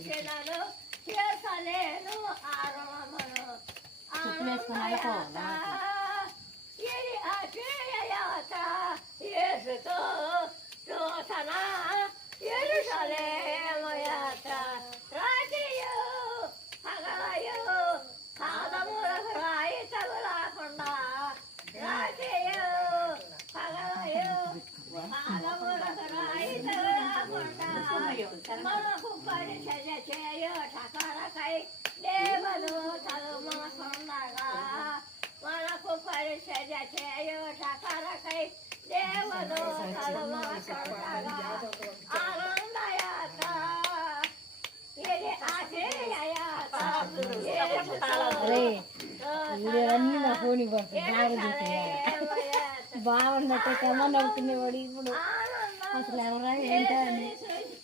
చేసినను చేసలేను ఆరంభను ఆనందయాత ఇది అక్షయయాత యేసుతో శోధన యెరూషలేము యాత్ర రాజయో పగలయో పాదములకు రాయి తగులకుండా రాజయో పగలయో పాదములకు రాయి తగులకుండా మనకు పరిచర్య చేయుట కొరకై దేవుడు తగుమకుండగా మనకు పరిచర్య చేయుట కొరకై దేవుడు తగుమకుండగా ఆనందయాత్ర ఇది ఆశయయాత్ర అన్ని నా ఫోన్ బాగున్నట్టు కమన్ అవుతున్నవాడు ఇప్పుడు అసలు ఎవరైనా ఏంటండి